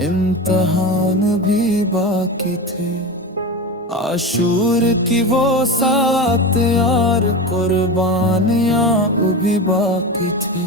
امتحان بھی باقی تھے، عاشور کی وہ 7 یار قربانیاں بھی باقی تھی۔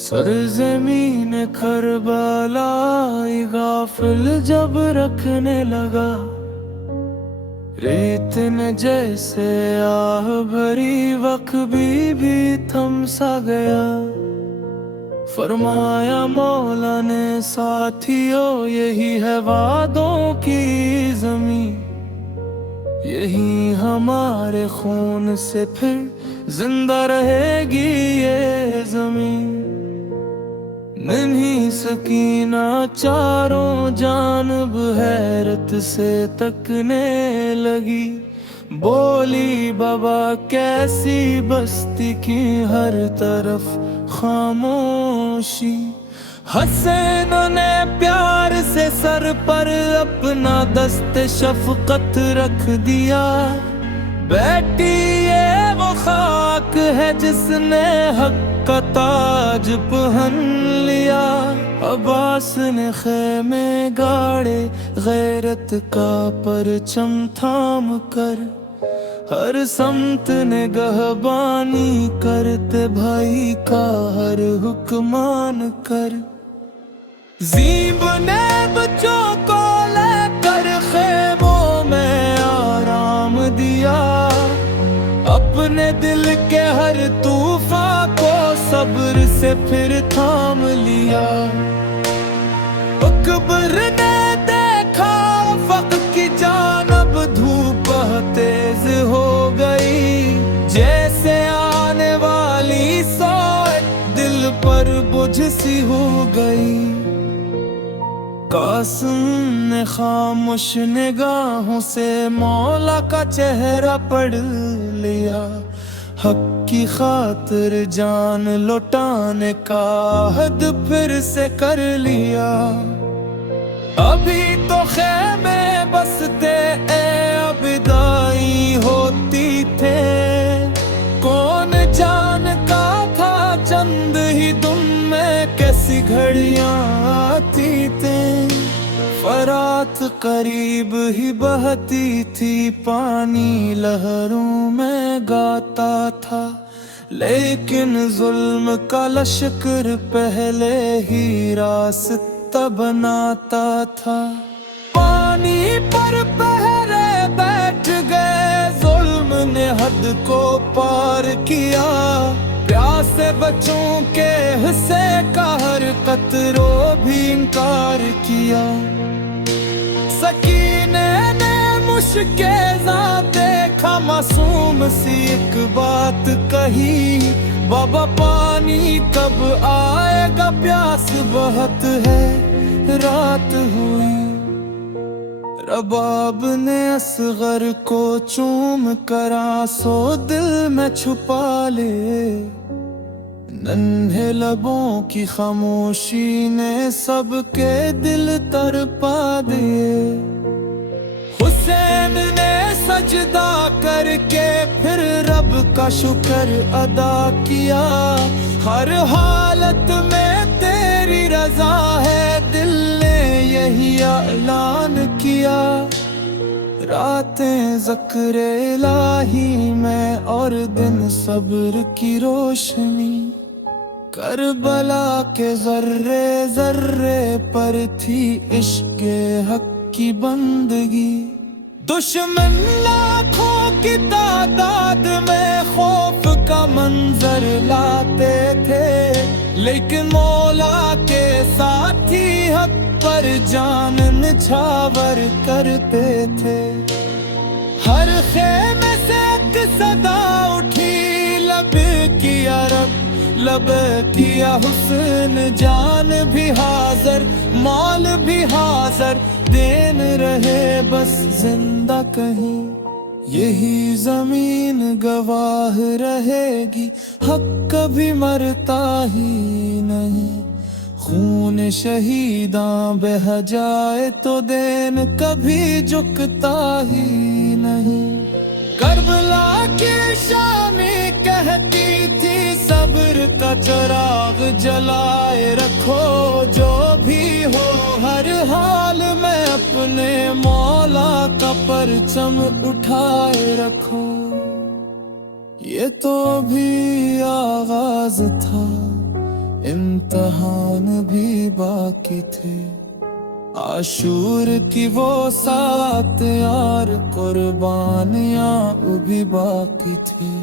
سرزمین کربلا غافل جب رکھنے لگا، ریت نے جیسے آہ بھری، وقت بھی تھم سا گیا۔ فرمایا مولا نے ساتھیوں، یہی ہے وعدوں کی زمین، یہی ہمارے خون سے پھر زندہ رہے گی یہ زمین۔ ننھی سکینہ چاروں جانب حیرت سے تکنے لگی، بولی بابا کیسی بستی کی ہر طرف خاموشی۔ حسین نے پیار سے سر پر اپنا دست شفقت رکھ دیا، بیٹی یہ وہ خاک ہے جس نے حق کا تاج پہن لیا۔ عباس نے خیمے گاڑے، غیرت کا پرچم تھام کر، ہر سمت نگہبانی کرتے بھائی کا ہر حکم مان کر۔ زیب نے بچوں کو لے کر خیموں میں آرام دیا، اپنے دل کے ہر طوفان کو صبر سے پھر تھام لیا۔ اکبر نے دیکھا افق کی جانب دھوپ تیز ہو گئی، جیسے آنے والی سوچ دل پر بجھ سی ہو گئی۔ قاسم نے خاموش نگاہوں سے مولا کا چہرہ پڑھ لیا، حق کی خاطر جان لوٹانے کا عہد پھر سے کر لیا۔ ابھی تو خیمے بستے ابتدائی ہوتی تھے، کون جانتا تھا چند ہی دن میں کیسی گھڑیاں آتی تھیں۔ فرات قریب ہی بہتی تھی، پانی لہروں میں گاتا تھا، لیکن ظلم کا لشکر پہلے ہی راستہ بناتا تھا۔ پانی پر پہرے بیٹھ گئے، ظلم نے حد کو پار کیا، پیاسے بچوں کے حصے کا ہر قطروں بھی انکار کیا۔ سکینے نے مشکل دیکھا، معصوم سی ایک بات کہی، بابا پانی کب آئے گا، پیاس بہت ہے، رات ہوئی۔ رباب نے اصغر کو چوم کر آنسو دل میں چھپا لے، ننھے لبوں کی خاموشی نے سب کے دل تڑپا دیے۔ حسین نے سجدہ کر کے پھر رب کا شکر ادا کیا، ہر حالت میں تیری رضا ہے، دل نے یہی اعلان کیا۔ راتیں ذکر الہی میں اور دن صبر کی روشنی، کربلا کے ذرے ذرے پر تھی عشق حق کی بندگی۔ دشمن لاکھوں کی تعداد میں خوف کا منظر لاتے تھے، لیکن مولا کے ساتھی حق پر جان نچھاور کرتے تھے۔ ہر خیمے سے ایک صدا اٹھی، لب کی عرب لبے کیا حسن جان بھی حاضر مال بھی حاضر دین رہے بس زندہ کہیں یہی زمین گواہ رہے گی حق کبھی مرتا ہی نہیں خون شہیداں بہہ جائے تو دین کبھی جھکتا ہی نہیں کربلا کی شامی کہتی تھی صبر کا چراغ جلائے رکھو جو بھی ہو ہر حال میں اپنے مولا کا پرچم اٹھائے رکھو یہ تو ابھی آغاز تھا امتحان بھی باقی تھے عاشور کی وہ 7 یار قربانیاں بھی باقی تھی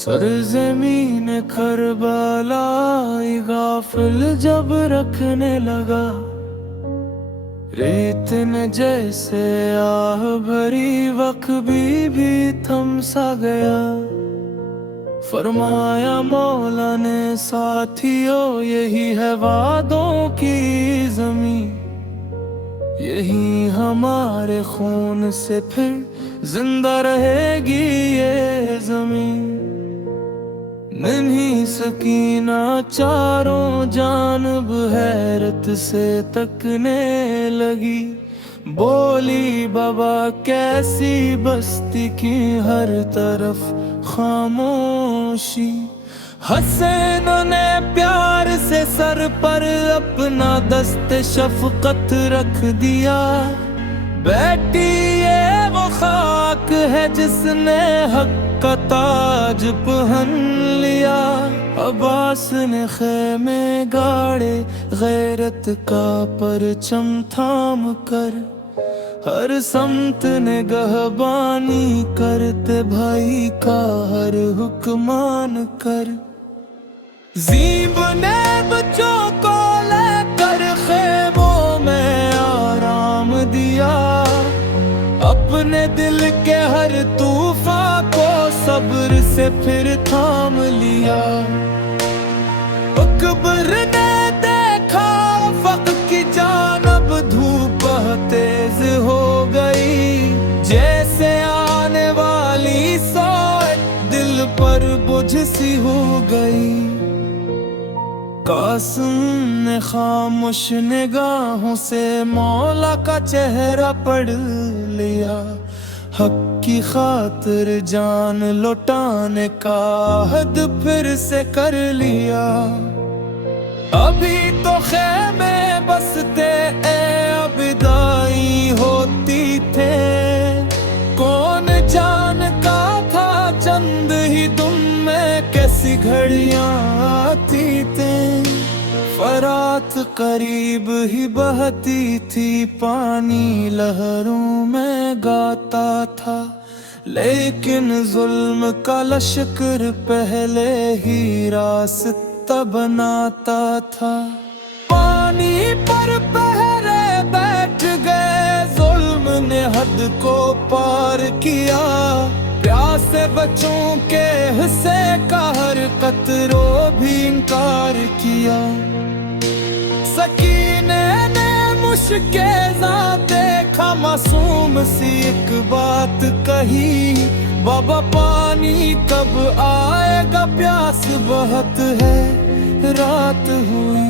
سرزمین کربلا غافل جب رکھنے لگا ریت نے جیسے آہ بھری وقت بھی تھم سا گیا فرمایا مولا نے ساتھیو یہی ہے وعدوں کی زمین یہی ہمارے خون سے پھر زندہ رہے گی یہ زمین ننھی سکینہ چاروں جانب حیرت سے تکنے لگی بولی بابا کیسی بستی کی ہر طرف خاموشی حسین نے پیار سے سر پر اپنا دست شفقت رکھ دیا بیٹی یہ وہ خاک ہے جس نے حق کا تاج پہن لیا عباس نے خیمے گاڑے غیرت کا پرچم تھام کر ہر سمت نگہبانی کرتے بھائی کا ہر حکمان کر زیب نے بچوں کو لے کر خیموں میں آرام دیا اپنے دل کے ہر طوفان کو صبر سے پھر تھام لیا اکبر نے دیکھا افق کی جانب دھوپ تیز ہو گئی جیسے آنے والی سوچ دل پر بجھ سی ہو گئی قاسم نے خاموش نگاہوں سے مولا کا چہرہ پڑھ لیا حق کی خاطر جان لوٹانے کا عہد پھر سے کر لیا ابھی تو خیمے بستے اے ابتدائی ہوتی تھے کون جانتا تھا چند ہی دن میں کیسی گھڑیاں آتی تھیں فرات قریب ہی بہتی تھی پانی لہروں میں گاتا تھا لیکن ظلم کا لشکر پہلے ہی راستہ بناتا تھا پانی پر پہرے بیٹھ گئے ظلم نے حد کو پار کیا پیاسے بچوں کے حصے کا ہر قطروں بھی انکار کیا سکینے نے مشکیزاں دیکھا معصوم سی ایک بات کہی بابا پانی کب آئے گا پیاس بہت ہے رات ہوئی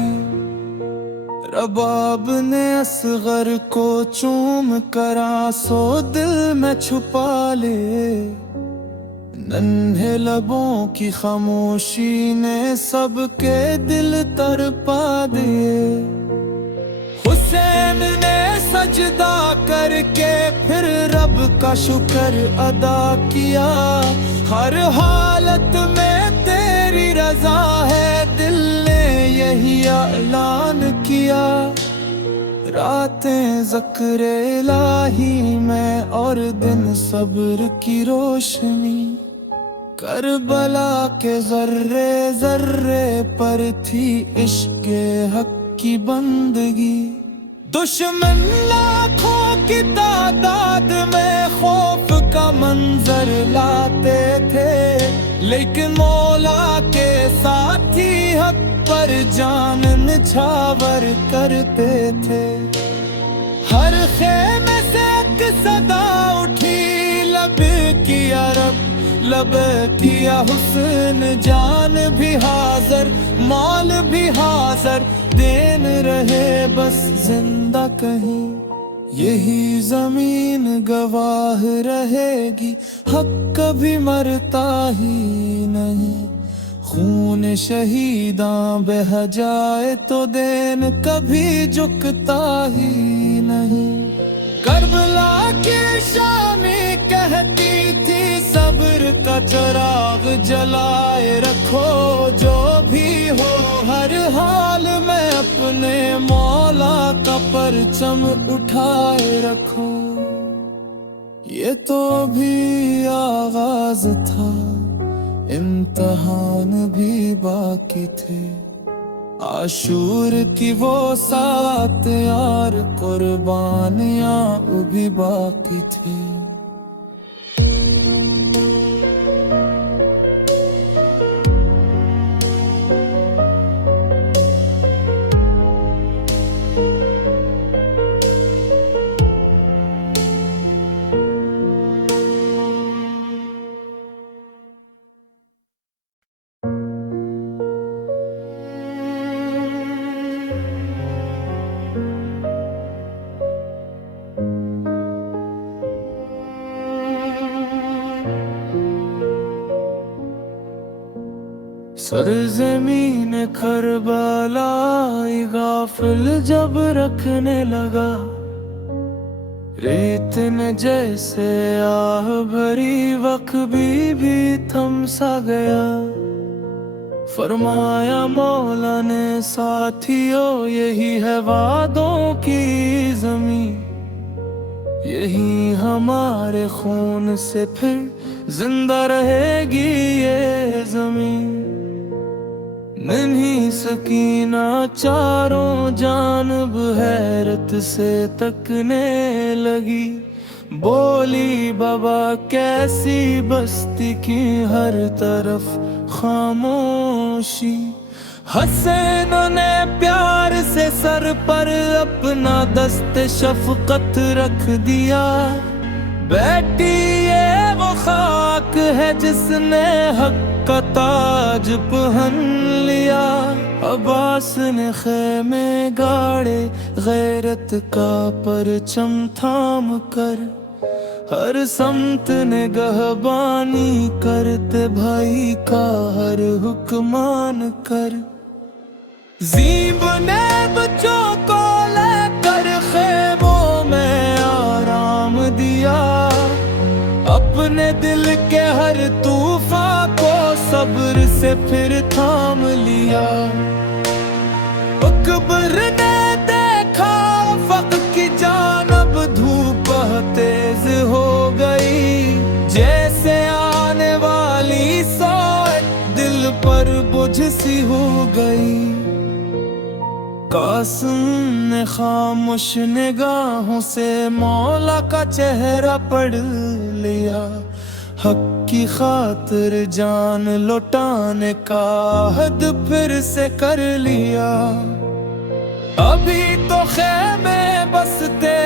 رباب نے اصغر کو چوم کر آنسو دل میں چھپا لے ننھے لبوں کی خاموشی نے سب کے دل تڑپا دیے حسین نے سجدہ کر کے پھر رب کا شکر ادا کیا، ہر حالت میں تیری رضا ہے دل نے یہی اعلان کیا۔ راتیں ذکر الہی میں اور دن صبر کی روشنی، کربلا کے ذرے ذرے پر تھی عشق حق کی بندگی۔ دشمن لاکھوں کی تعداد میں خوف کا منظر لاتے تھے، لیکن مولا کے ساتھی حق پر جان نچھاور کرتے تھے۔ ہر خیمے سے ایک صدا اٹھی، لب کیا رب لب کیا حسن، جان بھی حاضر مال بھی حاضر، دین رہے بس زندہ کہیں، یہی زمین گواہ رہے گی، حق کبھی مرتا ہی نہیں۔ خون شہیداں بہہ جائے تو دین کبھی جھکتا ہی نہیں۔ کربلا کی شامی کہتی تھی صبر کا چراغ جلائے رکھو، جو بھی ہو ہر حال میں اپنے مولا کا پرچم اٹھائے رکھو۔ یہ تو بھی آغاز تھا، امتحان بھی باقی تھے، عاشور کی وہ 7 یار قربانیاں بھی باقی تھی۔ سرزمین کربلا غافل جب رکھنے لگا، ریت نے جیسے آہ بھری، وقت بھی تھم سا گیا۔ فرمایا مولا نے ساتھیوں، یہی ہے وعدوں کی زمین، یہی ہمارے خون سے پھر زندہ رہے گی یہ زمین۔ ننھی سکینہ چاروں جانب حیرت سے تکنے لگی، بولی بابا کیسی بستی کی ہر طرف خاموشی۔ حسین نے پیار سے سر پر اپنا دست شفقت رکھ دیا، بیٹی یہ وہ خاک ہے جس نے حق کا تاج پہن لیا۔ عباس نے خیمے گاڑے، غیرت کا پرچم تھام کر، ہر سمت نگہبانی کرتے بھائی کا ہر حکم مان کر۔ زیب نے بچوں کو لے کر خیموں میں آرام دیا، اپنے دل کے ہر طوفان کو صبر سے پھر تھام لیا۔ اکبر نے دیکھا افق کی جانب دھوپ تیز ہو گئی، جیسے آنے والی سوچ دل پر بجھ سی ہو گئی۔ قاسم نے خاموش نگاہوں سے مولا کا چہرہ پڑھ لیا، حق کی خاطر جان لوٹانے کا عہد پھر سے کر لیا۔ ابھی تو خیمے بستے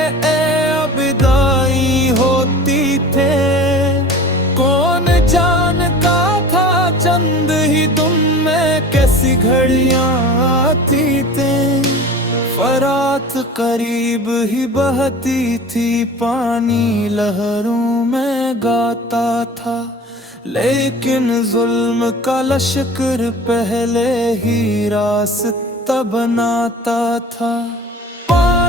ابتدائی ہوتی تھے، کون جانتا تھا چند ہی دن میں کیسی گھڑیاں آتی تھیں۔ فرات قریب ہی بہتی تھی، پانی لہروں میں گاتا تھا، لیکن ظلم کا لشکر پہلے ہی راستہ بناتا تھا۔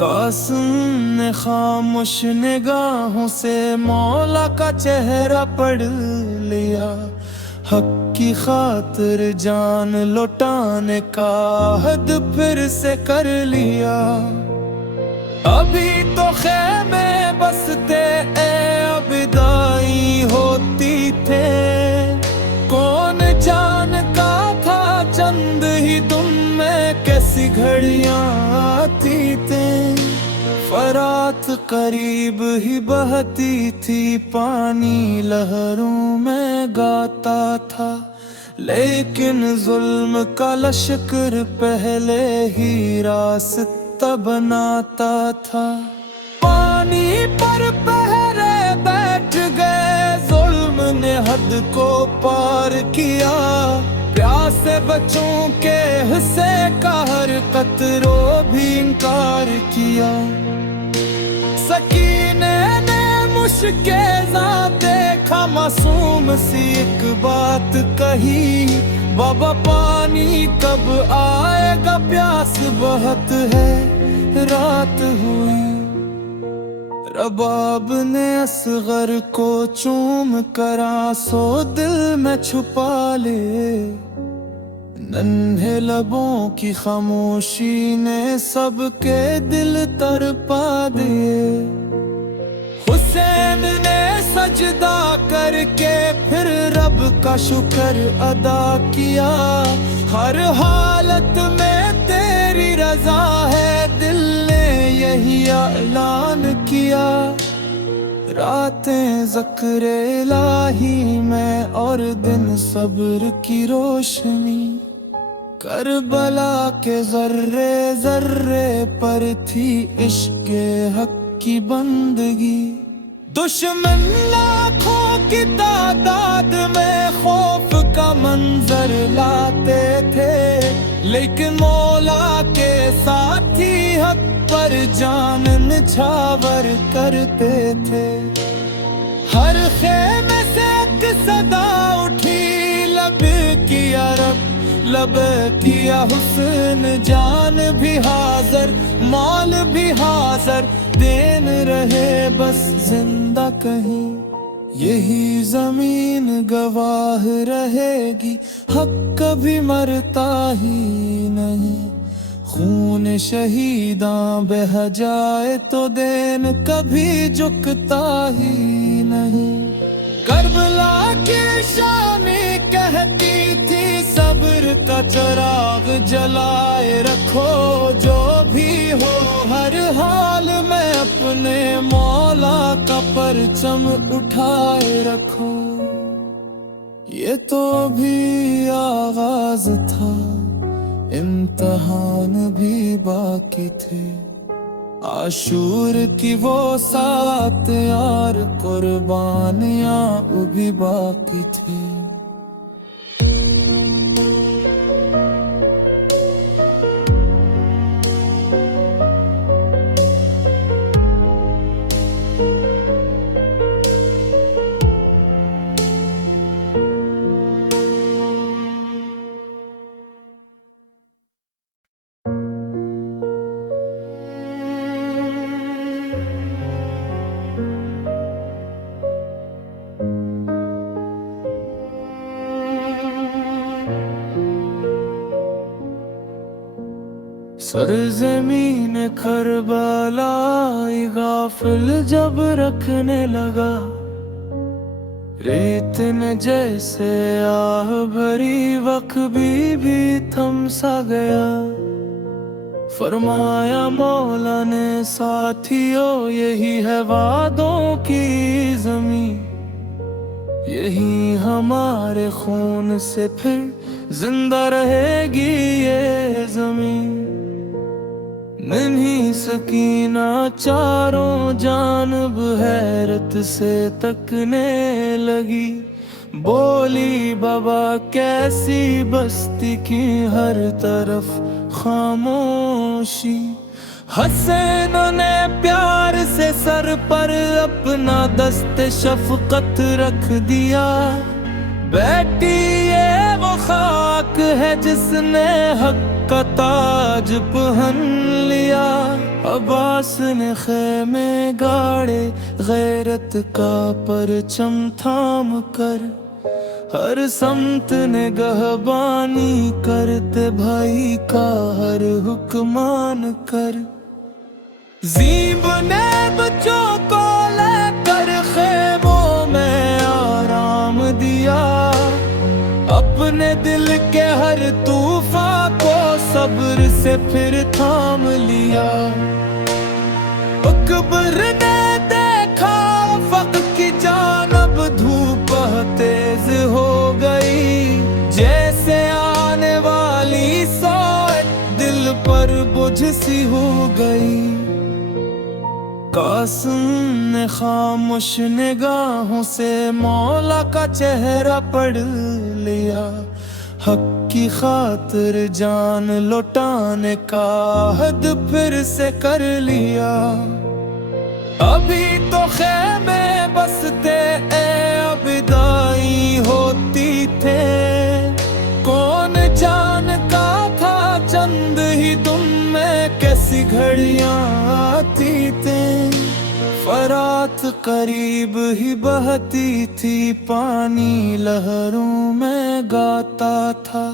قاسم نے خاموش نگاہوں سے مولا کا چہرہ پڑھ لیا، حق کی خاطر جان لوٹانے کا عہد پھر سے کر لیا۔ ابھی تو خیمے بستے اے ابتدائی ہوتی تھے، کون جانتا تھا چند ہی دن میں کیسی گھڑیاں آتی تھیں۔ فرات قریب ہی بہتی تھی، پانی لہروں میں گاتا تھا، لیکن ظلم کا لشکر پہلے ہی راستہ بناتا تھا۔ پانی پر پہرے بیٹھ گئے، ظلم نے حد کو پار کیا، پیاسے بچوں کے حصے کا ہر قطروں بھی انکار کیا۔ سکینے نے مشکیزاں دیکھا، معصوم سی ایک بات کہی، بابا پانی کب آئے گا، پیاس بہت ہے، رات ہوئی۔ رباب نے اصغر کو چوم کر آنسو دل میں چھپا لے، ننھے لبوں کی خاموشی نے سب کے دل تڑپا دیے۔ حسین نے سجدہ کر کے پھر رب کا شکر ادا کیا، ہر حالت میں تیری رضا ہے، دل نے یہی اعلان کیا۔ راتیں ذکر الہی میں اور دن صبر کی روشنی، کربلا کے ذرے ذرے پر تھی عشق حق کی بندگی۔ دشمن لاکھوں کی تعداد میں خوف کا منظر لاتے تھے، لیکن مولا کے ساتھی حق پر جان نچھاور کرتے تھے۔ ہر خیمے سے ایک صدا اٹھی، لب کیا رب لب کیا حسن، جان بھی حاضر مال بھی حاضر، دین رہے بس زندہ کہیں، یہی زمین گواہ رہے گی، حق کبھی مرتا ہی نہیں۔ خون شہیداں بہہ جائے تو دین کبھی جھکتا ہی نہیں۔ کربلا کی شامی کہتی تھی، صبر کا چراغ جلائے رکھو، جو بھی ہو ہر حال میں اپنے مولا کا پرچم اٹھائے رکھو۔ یہ تو بھی آغاز تھا، امتحان بھی باقی تھے، عاشور کی وہ 7 یار قربانیاں بھی باقی تھی۔ سرزمین کربلائی غافل جب رکھنے لگا، ریت نے جیسے آہ بھری، وقت بھی تھم سا گیا۔ فرمایا مولا نے ساتھیوں، یہی ہے وعدوں کی زمین، یہی ہمارے خون سے پھر زندہ رہے گی یہ زمین۔ ننھی سکینہ چاروں جانب حیرت سے تکنے لگی، بولی بابا کیسی بستی کی ہر طرف خاموشی۔ حسین نے پیار سے سر پر اپنا دست شفقت رکھ دیا، بیٹی یہ وہ خاک ہے جس نے حق کا تاج پہن لیا۔ عباس نے خیمے گاڑے غیرت کا پرچم تھام کر، ہر سمت نگہبانی کرتے بھائی کا ہر حکمان کر۔ زیب نے بچوں کو لے کر خیموں میں آرام دیا، اپنے دل کے ہر طوفان کو صبر سے پھر تھام لیا۔ اکبر نے دیکھا افق کی جانب دھوپ تیز ہو گئی، جیسے آنے والی سوچ دل پر بجھ سی ہو گئی۔ قاسم نے خاموش نگاہوں سے مولا کا چہرہ پڑھ لیا، حق کی خاطر جان لوٹانے کا عہد پھر سے کر لیا۔ ابھی تو خیمے بستے اے ابتدائی ہوتی تھے، کون جانتا تھا چند ہی دن میں کیسی گھڑیاں آتی تھیں۔ فرات قریب ہی بہتی تھی، پانی لہروں میں گاتا تھا،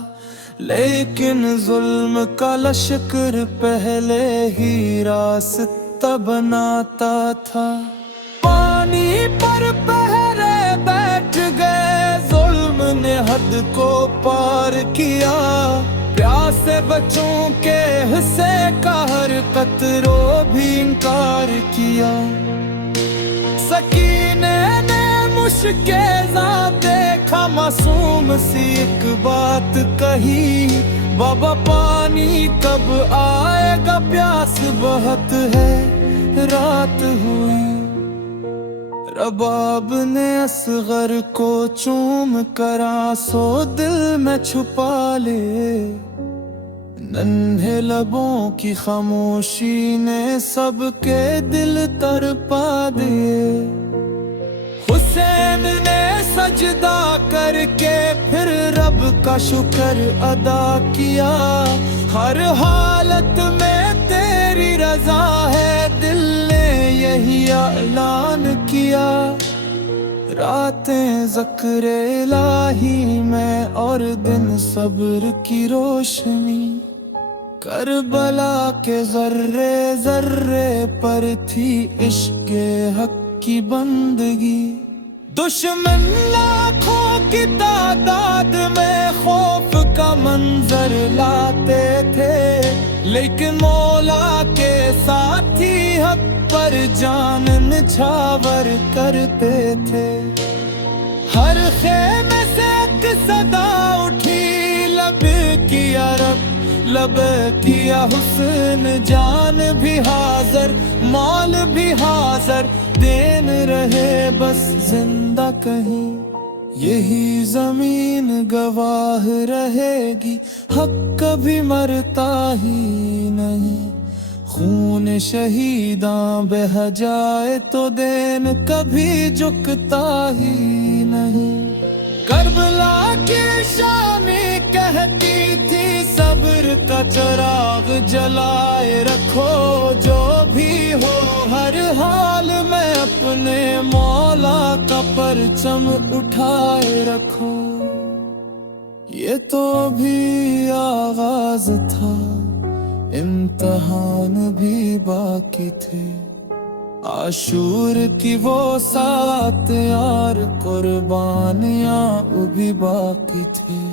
لیکن ظلم کا لشکر پہلے ہی راستہ بناتا تھا۔ پانی پر پہرے بیٹھ گئے، ظلم نے حد کو پار کیا، پیاسے بچوں کے حصے کا ہر قطروں بھی انکار کیا۔ سکینے نے مشکیزاں دیکھا، معصوم سی ایک بات کہی، بابا پانی کب آئے گا، پیاس بہت ہے، رات ہوئی۔ رباب نے اصغر کو چوم کر آنسو دل میں چھپا لے، ننھے لبوں کی خاموشی نے سب کے دل تڑپا دیے۔ حسین نے سجدہ کر کے پھر رب کا شکر ادا کیا، ہر حالت میں تیری رضا ہے، دل نے یہی اعلان کیا۔ راتیں ذکر الہی میں اور دن صبر کی روشنی، کربلا کے ذرے ذرے پر تھی عشق حق کی بندگی۔ دشمن لاکھوں کی تعداد میں خوف کا منظر لاتے تھے، لیکن مولا کے ساتھی حق پر جان نچھاور کرتے تھے۔ ہر خیمے سے ایک صدا اٹھی، لب کیا رب لب کیا حسن، جان بھی حاضر مال بھی حاضر، دین رہے بس زندہ کہیں، یہی زمین گواہ رہے گی، حق کبھی مرتا ہی نہیں۔ خون شہیداں بہہ جائے تو دین کبھی جھکتا ہی نہیں۔ کربلا کی شامی کہتی تھی، صبر کا چراغ جلائے رکھو، جو بھی ہو ہر حال میں اپنے مولا کا پرچم اٹھائے رکھو۔ یہ تو ابھی آغاز تھا، امتحان بھی باقی تھے، عاشور کی وہ 7 یار قربانیاں بھی باقی تھی۔